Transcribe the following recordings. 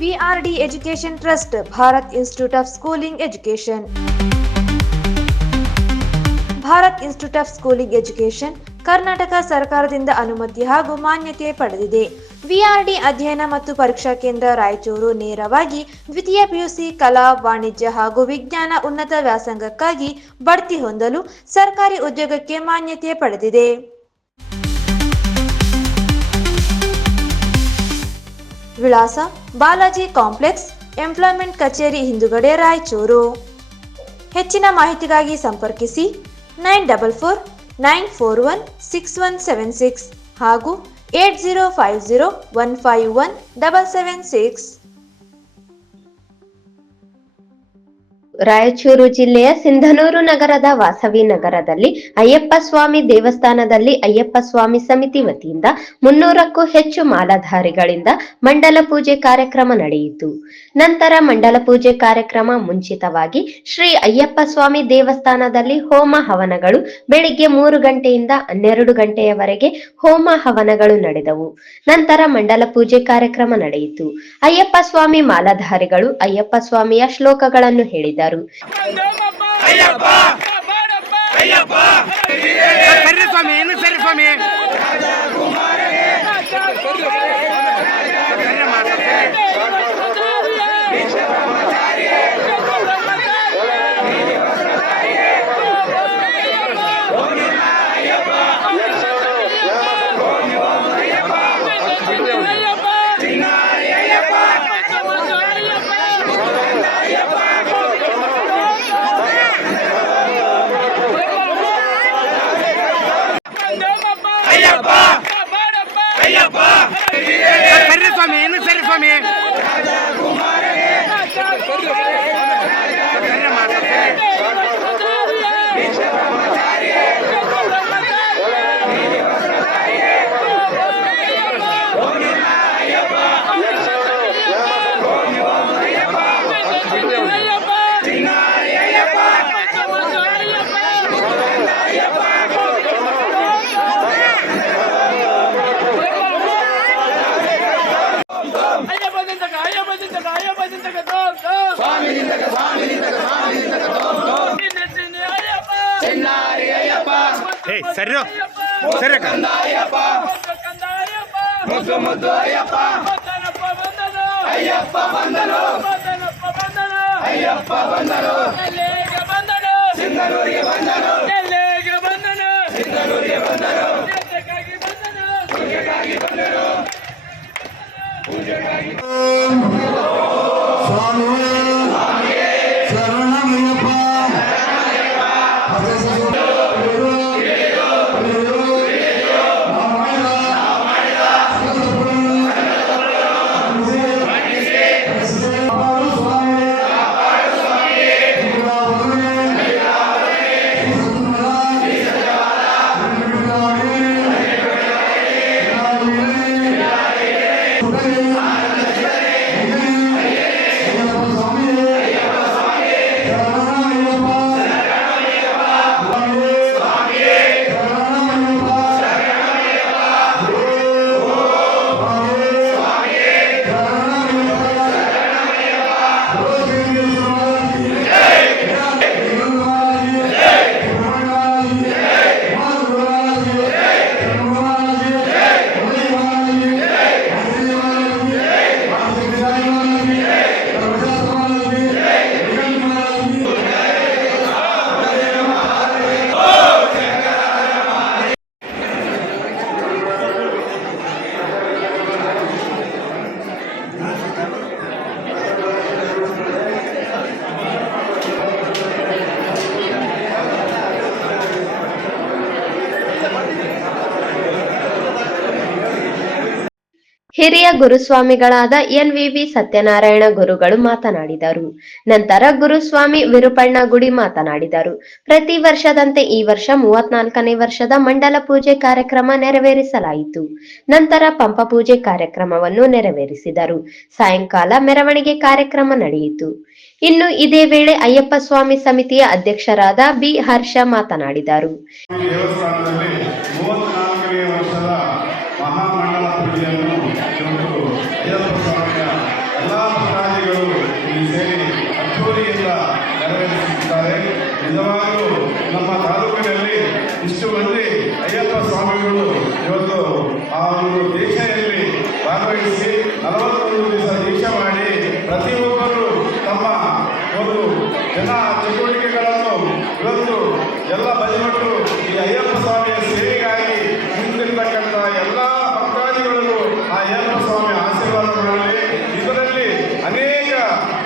VRD Education Trust, Bharat Institute of Schooling Education. Bharat institute of schooling education Karnataka ಸರ್ಕಾರದಿಂದ ಅನುಮತಿ ಹಾಗೂ ಮಾನ್ಯತೆ ಪಡೆದಿದೆ. ವಿಆರ್ಡಿ ಅಧ್ಯಯನ ಮತ್ತು ಪರೀಕ್ಷಾ ಕೇಂದ್ರ ರಾಯಚೂರು ನೇರವಾಗಿ ದ್ವಿತೀಯ ಪಿಯುಸಿ ಕಲಾ, ವಾಣಿಜ್ಯ ಹಾಗೂ ವಿಜ್ಞಾನ ಉನ್ನತ ವ್ಯಾಸಂಗಕ್ಕಾಗಿ ಬಡ್ತಿ ಹೊಂದಲು ಸರ್ಕಾರಿ ಉದ್ಯೋಗಕ್ಕೆ ಮಾನ್ಯತೆ ಪಡೆದಿದೆ. ವಿಳಾಸ: ಬಾಲಾಜಿ ಕಾಂಪ್ಲೆಕ್ಸ್, ಎಂಪ್ಲಾಯ್ಮೆಂಟ್ ಕಚೇರಿ ಹಿಂದುಗಡೆ, ರಾಯಚೂರು. ಹೆಚ್ಚಿನ ಮಾಹಿತಿಗಾಗಿ ಸಂಪರ್ಕಿಸಿ 9449416176 ಹಾಗೂ 8050151776. ರಾಯಚೂರು ಜಿಲ್ಲೆಯ ಸಿಂಧನೂರು ನಗರದ ವಾಸವಿ ನಗರದಲ್ಲಿ ಅಯ್ಯಪ್ಪ ಸ್ವಾಮಿ ದೇವಸ್ಥಾನದಲ್ಲಿ ಅಯ್ಯಪ್ಪ ಸ್ವಾಮಿ ಸಮಿತಿ ವತಿಯಿಂದ 300ಕ್ಕೂ ಹೆಚ್ಚು ಮಾಲಾಧಾರಿಗಳಿಂದ ಮಂಡಲ ಪೂಜೆ ಕಾರ್ಯಕ್ರಮ ನಡೆಯಿತು. ನಂತರ ಮಂಡಲ ಪೂಜೆ ಕಾರ್ಯಕ್ರಮ ಮುಂಚಿತವಾಗಿ ಶ್ರೀ ಅಯ್ಯಪ್ಪ ಸ್ವಾಮಿ ದೇವಸ್ಥಾನದಲ್ಲಿ ಹೋಮ ಹವನಗಳು ಬೆಳಿಗ್ಗೆ 3 ಗಂಟೆಯಿಂದ 12 ಗಂಟೆಯವರೆಗೆ ಹೋಮ ಹವನಗಳು ನಡೆದವು. ನಂತರ ಮಂಡಲ ಪೂಜೆ ಕಾರ್ಯಕ್ರಮ ನಡೆಯಿತು. ಅಯ್ಯಪ್ಪ ಸ್ವಾಮಿ ಮಾಲಾಧಾರಿಗಳು ಅಯ್ಯಪ್ಪ ಸ್ವಾಮಿಯ ಶ್ಲೋಕಗಳನ್ನು ಹೇಳಿದರು. ಹಿರಿಯ ಗುರುಸ್ವಾಮಿಗಳಾದ ಎಲ್ವಿವಿ ಸತ್ಯನಾರಾಯಣ ಗುರುಗಳು ಮಾತನಾಡಿದರು. ನಂತರ ಗುರುಸ್ವಾಮಿ ವಿರುಪಣ್ಣ ಗುಡಿ ಮಾತನಾಡಿದರು. ಪ್ರತಿ ವರ್ಷದಂತೆ ಈ ವರ್ಷ 34ನೇ ವರ್ಷದ ಮಂಡಲ ಪೂಜೆ ಕಾರ್ಯಕ್ರಮ ನೆರವೇರಿಸಲಾಯಿತು. ನಂತರ ಪಂಪ ಪೂಜೆ ಕಾರ್ಯಕ್ರಮವನ್ನು ನೆರವೇರಿಸಿದರು. ಸಾಯಂಕಾಲ ಮೆರವಣಿಗೆ ಕಾರ್ಯಕ್ರಮ ನಡೆಯಿತು. ಇನ್ನು ಇದೇ ವೇಳೆ ಅಯ್ಯಪ್ಪ ಸ್ವಾಮಿ ಸಮಿತಿಯ ಅಧ್ಯಕ್ಷರಾದ ಬಿ ಹರ್ಷ ಮಾತನಾಡಿದರು. ಮಹಾಮಂಡಲ ಪೂಜೆಯನ್ನು ಇವತ್ತು ಅಯ್ಯಪ್ಪ ಸ್ವಾಮಿಯ ಎಲ್ಲ ಭಕ್ತಾದಿಗಳು ಇಲ್ಲಿ ಸೇರಿ ಅದ್ದೂರಿಯಿಂದ ನೆರವೇರಿಸುತ್ತಿದ್ದಾರೆ. ನಿಜವಾಗಲೂ ನಮ್ಮ ತಾಲೂಕಿನಲ್ಲಿ ಇಷ್ಟು ಮಂದಿ ಅಯ್ಯಪ್ಪ ಸ್ವಾಮಿಗಳು ಇವತ್ತು ಆ ಒಂದು ದೀಕ್ಷೆಯಲ್ಲಿ ಭಾಗವಹಿಸಿ 41 ದಿವಸ ದೀಕ್ಷೆ ಮಾಡಿ ಪ್ರತಿಯೊಬ್ಬರು ತಮ್ಮ ಒಂದು ಜನ ಚಟುವಟಿಕೆಗಳನ್ನು ಇವತ್ತು ಎಲ್ಲ ಬದಿಗೊಟ್ಟು ಈ ಅಯ್ಯಪ್ಪ ಸ್ವಾಮಿಯ ಸೇವೆಗಾಗಿ ನಿಂತಿರ್ತಕ್ಕಂಥ ಎಲ್ಲ ಭಕ್ತಾದಿಗಳಿಗೂ ಆ ಅಯ್ಯಪ್ಪ ಸ್ವಾಮಿ ಆಶೀರ್ವಾದ ಮಾಡಲಿ. ಇದರಲ್ಲಿ ಅನೇಕ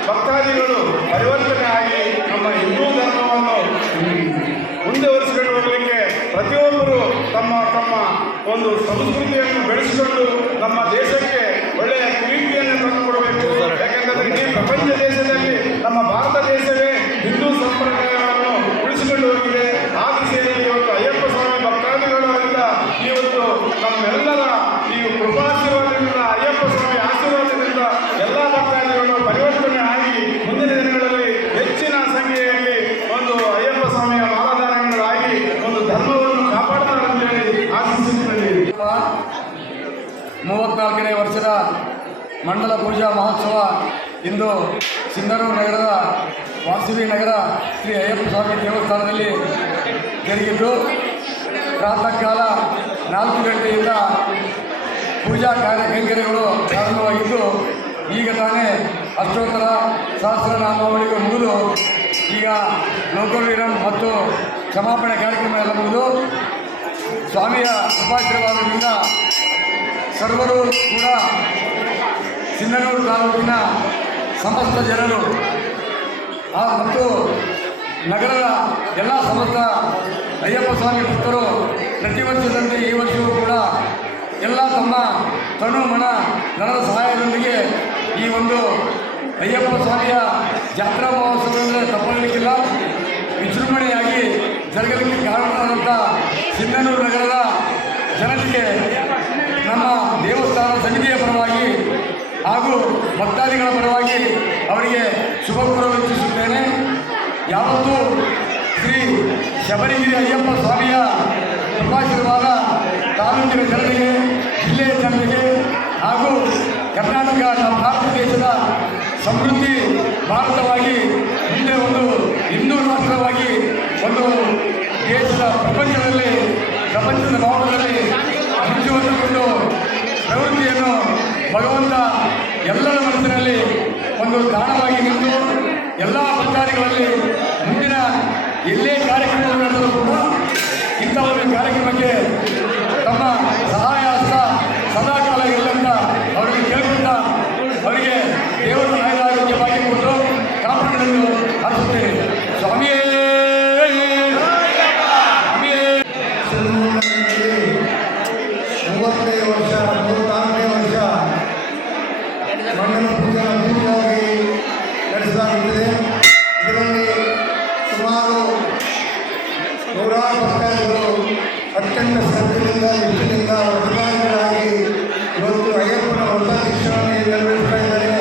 ಭಕ್ತಾದಿಗಳು ಪರಿವರ್ತನೆ ಆಗಿ ನಮ್ಮ ಹಿಂದೂ ಧರ್ಮವನ್ನು ಮುಂದುವರಿಸಿಕೊಂಡು ಹೋಗಲಿಕ್ಕೆ ಪ್ರತಿಯೊಬ್ಬರು ತಮ್ಮ ತಮ್ಮ ಒಂದು ಸಂಸ್ಕೃತಿಯನ್ನು ಬೆಳೆಸಿಕೊಂಡು ನಮ್ಮ ದೇಶಕ್ಕೆ ಒಳ್ಳೆಯ ಕೀರ್ತಿಯನ್ನು ತಂದುಕೊಡಬೇಕು. ಯಾಕೆಂದರೆ ಈ ಪ್ರಪಂಚ ದೇಶದಲ್ಲಿ ನಮ್ಮ ಭಾರತ ದೇಶವೇ ಹಿಂದೂ ಸಂಪ್ರದಾಯವನ್ನು ಉಳಿಸಿಕೊಂಡು ಹೋಗಿದೆ. ಆ ದಿಸೆಯಲ್ಲಿ ಇವತ್ತು ಅಯ್ಯಪ್ಪ ಸ್ವಾಮಿ ಭಕ್ತಾದಿಗಳಿಂದ ಇವತ್ತು ನಮ್ಮೆಲ್ಲರ ಈ ಕೃಪಾಶೀರ್ವಾದದಿಂದ ಅಯ್ಯಪ್ಪ ಸ್ವಾಮಿ ಆಶೀರ್ವಾದದಿಂದ ಎಲ್ಲ ಭಕ್ತಾದಿಗಳು ಪರಿವರ್ತನೆ ಆಗಿ ಮುಂದಿನ ದಿನಗಳಲ್ಲಿ ಹೆಚ್ಚಿನ ಸಂಖ್ಯೆಯಲ್ಲಿ ಒಂದು ಅಯ್ಯಪ್ಪ ಸ್ವಾಮಿಯ ಮಾಲಾಧಾರಣಗಳಾಗಿ ಒಂದು ಧರ್ಮವನ್ನು ಕಾಪಾಡ್ತಾರೆ ಅಂತ ಹೇಳಿ ಆಶಿಸುತ್ತೇನೆ. 34ನೇ ವರ್ಷದ ಮಂಡಲ ಪೂಜಾ ಮಹೋತ್ಸವ ಇಂದು ಸಿಂಧನೂರು ನಗರದ ವಾಸವಿ ನಗರ ಶ್ರೀ ಅಯ್ಯಪ್ಪ ಸ್ವಾಮಿ ದೇವಸ್ಥಾನದಲ್ಲಿ ಜರುಗಿದ್ದು ಪ್ರಾತಃ ಕಾಲ 4 ಗಂಟೆಯಿಂದ ಪೂಜಾ ಕೈಂಕರ್ಯಗಳು ಪ್ರಾರಂಭವಾಗಿದ್ದು ಈಗ ತಾನೇ ಅಷ್ಟೋತ್ತರ ಸಹಸ್ರನಾಮಾವಳಿಗೆ ಮುಗಿದು ಈಗ ಲೋಕವೀರಂ ಮತ್ತು ಕ್ಷಮಾಪಣೆ ಕಾರ್ಯಕ್ರಮ ಎಲ್ಲ ಮುಗಿದು ಸ್ವಾಮಿಯ ಕೃಪಾಶೀರ್ವಾದದಿಂದ ಸರ್ವರು ಕೂಡ ಸಿಂಧನೂರು ತಾಲೂಕಿನ ಸಮಸ್ತ ಜನರು ಮತ್ತು ನಗರದ ಎಲ್ಲ ಸಮಸ್ತ ಅಯ್ಯಪ್ಪ ಸ್ವಾಮಿ ಭಕ್ತರು ಪ್ರತಿ ವರ್ಷದಂತೆ ಈ ವರ್ಷವೂ ಕೂಡ ಎಲ್ಲ ತಮ್ಮ ತನು ಮನ ಧನದ ಸಹಾಯದೊಂದಿಗೆ ಈ ಒಂದು ಅಯ್ಯಪ್ಪ ಸ್ವಾಮಿಯ ಜಾತ್ರಾ ಮಹೋತ್ಸವದಿಂದ ತಪ್ಪಲಿಕ್ಕಿಲ್ಲ ವಿಜೃಂಭಣೆಯಾಗಿ ಜರುಗಲಿಕ್ಕೆ ಕಾರಣವಾದಂಥ ಸಿಂಧನೂರು ನಗರದ ಜನತೆಗೆ ನಮ್ಮ ದೇವಸ್ಥಾನ ಸಮಿತಿಯ ಪರವಾಗಿ ಹಾಗೂ ಭಕ್ತಾದಿಗಳ ಪರವಾಗಿ ಅವರಿಗೆ ಶುಭ ಕೋರವಿಚ್ಛಿಸುತ್ತೇನೆ. ಯಾವತ್ತೂ ಶ್ರೀ ಶಬರಿಗಿರಿ ಅಯ್ಯಪ್ಪ ಸ್ವಾಮಿಯ ಕೃಪಾಶೀರ್ವಾದ ತಾಲೂಕಿನ ಜನತೆಗೆ, ಜಿಲ್ಲೆಯ ಜನತೆಗೆ ಹಾಗೂ ಕರ್ನಾಟಕ ನಮ್ಮ ಭಾರತ ದೇಶದ ಸಮೃದ್ಧಿ ಭಾರತವಾಗಿ ಮುಂದೆ ಒಂದು ಹಿಂದೂ ರಾಷ್ಟ್ರವಾಗಿ ಒಂದು ದೇಶದ ಪ್ರಪಂಚದ ಭಾವದಲ್ಲಿ ಮುಂಚೆಕೊಂಡು ಪ್ರವೃತ್ತಿಯನ್ನು ಭಗವಂತ ಎಲ್ಲರ ಮನಸ್ಸಿನಲ್ಲಿ ಒಂದು ತಾಣವಾಗಿ ನಿಂತು ಎಲ್ಲ ಭಕ್ತಾದಿಗಳಲ್ಲಿ ಮುಂದಿನ ಎಲ್ಲೇ ಕಾರ್ಯಕ್ರಮಗಳು ನಡೆದರೂ ಕೂಡ ಇಂಥ ಒಂದು ಕಾರ್ಯಕ್ರಮಕ್ಕೆ ತಮ್ಮ ಸಹಾಯ ಹಸ್ತ ಸದಾಕಾಲ ಇರಲಂತ ಅವರಿಗೆ ಕೇಳ್ಕೊಳ್ತಾ ಅವರಿಗೆ ದೇವರ ಆಯುರಾರೋಗ್ಯ ಭಾಗ್ಯ ಕೊಟ್ಟು ಕಾಪಾಡಲು ಹರಿಸುತ್ತೇನೆ. ಸ್ವಾಮಿಯೇ ಮಂಡಲ ಪೂಜಾ ಅದ್ಭುತವಾಗಿ ನಡೆಸಲಾಗುತ್ತದೆ. ಇದರಲ್ಲಿ ಸುಮಾರು ನೂರಾರು ಭಕ್ತಾದಿಗಳು ಅತ್ಯಂತ ಶ್ರದ್ಧೆಯಿಂದ ನಿಷ್ಠೆಯಿಂದ ವ್ರತಧಾರಿಗಳಾಗಿ ಇವತ್ತು ಅಯ್ಯಪ್ಪನ ವ್ರತ ದೀಕ್ಷೆಯನ್ನು ನೆರವೇರಿಸ್ತಾ ಇದ್ದಾರೆ.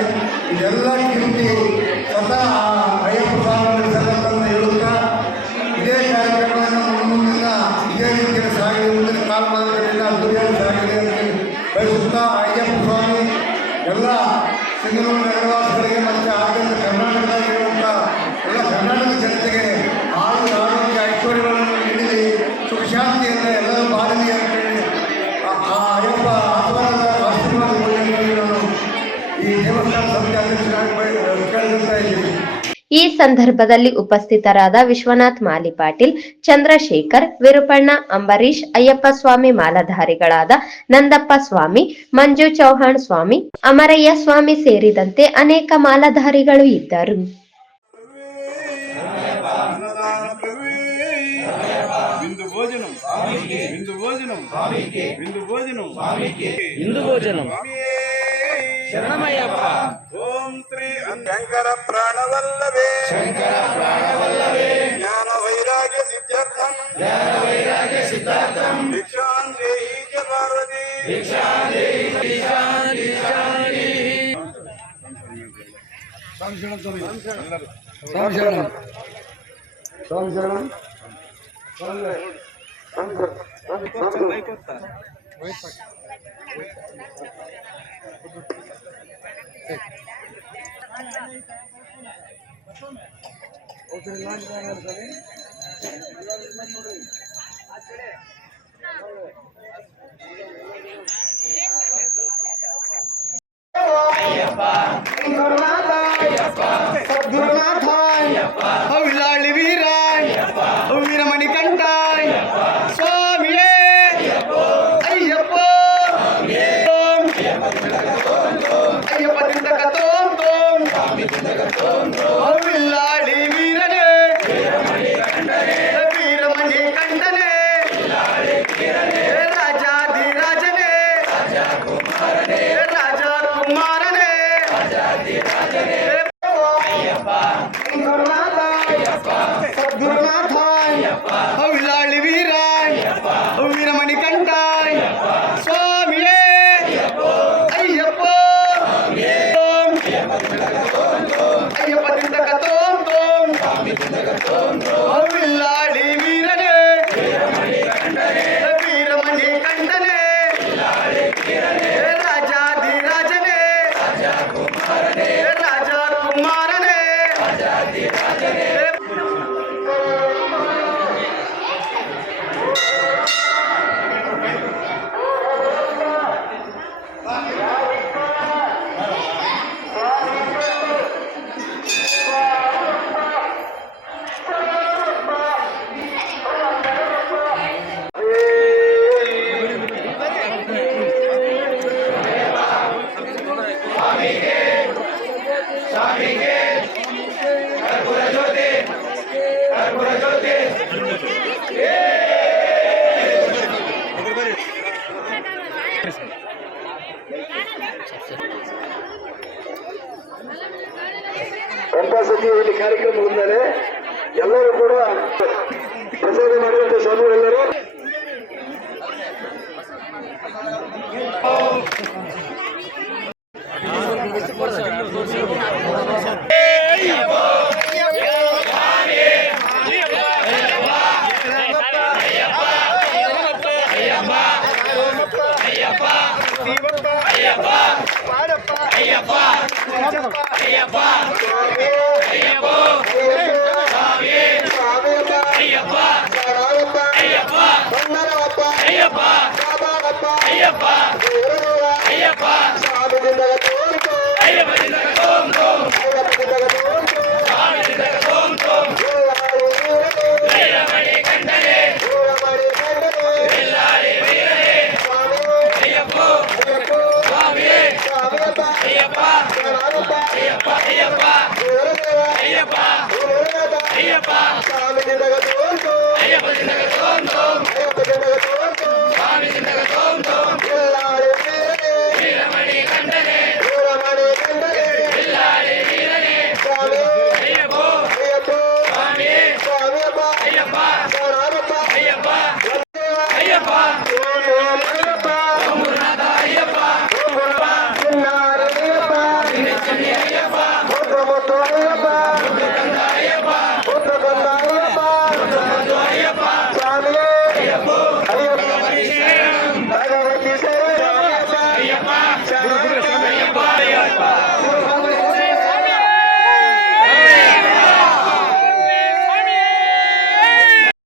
ಇದೆಲ್ಲ ಕೀರ್ತಿ ಸ್ವತಃ ಅಯ್ಯಪ್ಪ ಸ್ವಾಮಿ ಸಲ್ಲತ್ತನ್ನು ಹೇಳುತ್ತಾ ಇದೇ ಕಾರ್ಯಕ್ರಮವನ್ನು ಮುಂದಿನ ಇದೇ ರೀತಿಯಲ್ಲಿ ಸಾಗಿದೆ, ಮುಂದಿನ ಕಾಲಮಾನಗಳಿಂದ ಅದ್ದೂರಿಯಾಗಿ ಸಾಗಿದೆ ಅಂತ ಬಯಸುತ್ತಾ ಅಯ್ಯಪ್ಪ ಸ್ವಾಮಿ ಎಲ್ಲ ಸಿಂಧನೂರು ನಗರವಾಸಿಗಳಿಗೆ ಮತ್ತು ಆದ್ಯಂತ ಕರ್ನಾಟಕದಲ್ಲಿರುವಂಥ ಎಲ್ಲ ಕರ್ನಾಟಕದ ಜನತೆಗೆ ಆರೋಗ್ಯ ಐಶ್ವರ್ಯಗಳನ್ನು ನೀಡಿ ಸುಖಶಾಂತಿಯಿಂದ ಎಲ್ಲರೂ ಬಾರಲಿ ಅಂತೇಳಿ ಆ ಅಯ್ಯಪ್ಪ ಆಶೀರ್ವಾದ ನಾನು ಈ ದೇವಸ್ಥಾನ ಸಮಿತಿ ಅಧ್ಯಕ್ಷರಾಗಿ ಕೇಳ್ತಾ ಇದ್ದೀನಿ. ಈ ಸಂದರ್ಭದಲ್ಲಿ ಉಪಸ್ಥಿತರಾದ ವಿಶ್ವನಾಥ್ ಮಾಲಿ ಪಾಟೀಲ್, ಚಂದ್ರಶೇಖರ್, ವಿರುಪಣ್ಣ, ಅಂಬರೀಶ್, ಅಯ್ಯಪ್ಪ ಸ್ವಾಮಿ ಮಾಲಾಧಾರಿಗಳಾದ ನಂದಪ್ಪ ಸ್ವಾಮಿ, ಮಂಜು ಚೌಹಾಣ್ ಸ್ವಾಮಿ, ಅಮರಯ್ಯ ಸ್ವಾಮಿ ಸೇರಿದಂತೆ ಅನೇಕ ಮಾಲಾಧಾರಿಗಳು ಇದ್ದರು. ಶರಣಮಯ್ಯಪ್ಪ. ಓಂ ಶ್ರೀ ಶಂಕರ ಪ್ರಾಣವಲ್ಲವೇ ಜ್ಞಾನ ವೈರಾಗ್ಯ ಸಿದ್ಧಾರ್ಥಂ ಭಿಕ್ಷಾಂ ದೇಹಿ ಚ ಪಾರ್ವತಿ ಗುರುನಾಥ ವಿಲಾಳಿ ವೀರ ವೀರಮಣಿಕಂಠ ಸ್ವಾಮಿಯೇ ಅಯ್ಯಪ್ಪ ಅಯ್ಯಪ್ಪ ತಿಂದಕ ವಿಲ್ಲಾಳಿ ವೀರನೇ ವೀರಮಣಿಕಂಠನೇ ರಾಜಾಧಿರಾಜನೇ ರಾಜಕುಮಾರನೇ ಗುರುನಾಥ ವಿಲಾಳಿ ವೀರ ವೀರಮಣಿಕಂಠ ಸ್ವಾಮಿಯೇ ಅಯ್ಯಪ್ಪ ಅಯ್ಯಪ್ಪ ತಿಂದಕ ವಿಲ್ಲಾಳಿ ವೀರನೇ ವೀರಮಣಿಕಂಠನೇ ರಾಜಾಧಿರಾಜನೇ ರಾಜಕುಮಾರನೇ ಇಲ್ಲಿ ಕಾರ್ಯಕ್ರಮ ಬಂದರೆ ಎಲ್ಲರೂ ಕೂಡ ಪ್ರಸಾದ ಮಾಡುವಂತ ಸ್ವಾಮಿಗಳೆಲ್ಲರೂ ಸ್ವಾಮಿಯೇ